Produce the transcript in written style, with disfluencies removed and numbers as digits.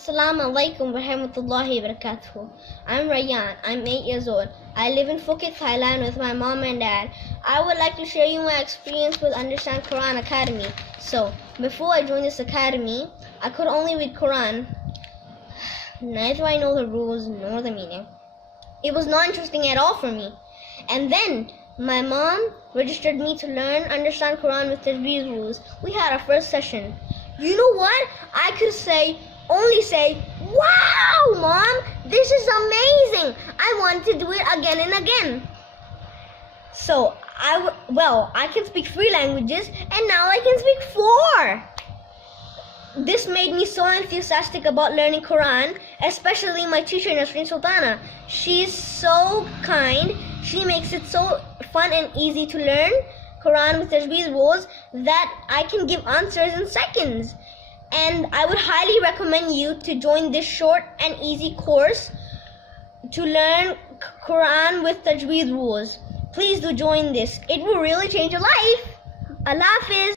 Assalamu alaikum wa rahmatullahi wa barakatuh. I'm Rayyan. I'm 8 years old. I live in Phuket, Thailand with my mom and dad. I would like to share you my experience with Understand Quran Academy. So, before I joined this academy, I could only read Quran. Neither do I know the rules nor the meaning. It was not interesting at all for me. And then, my mom registered me to learn Understand Quran with Tajweed rules. We had our first session. You know what? I could only say, "Wow, Mom, this is amazing. I want to do it again and again." So, I can speak 3 languages and now I can speak 4. This made me so enthusiastic about learning Quran, especially my teacher, Nasreen Sultana. She's so kind. She makes it so fun and easy to learn Quran with Tajweed rules that I can give answers in seconds. And I would highly recommend you to join this short and easy course to learn Quran with Tajweed rules. Please do join this. It will really change your life. Allah Hafiz.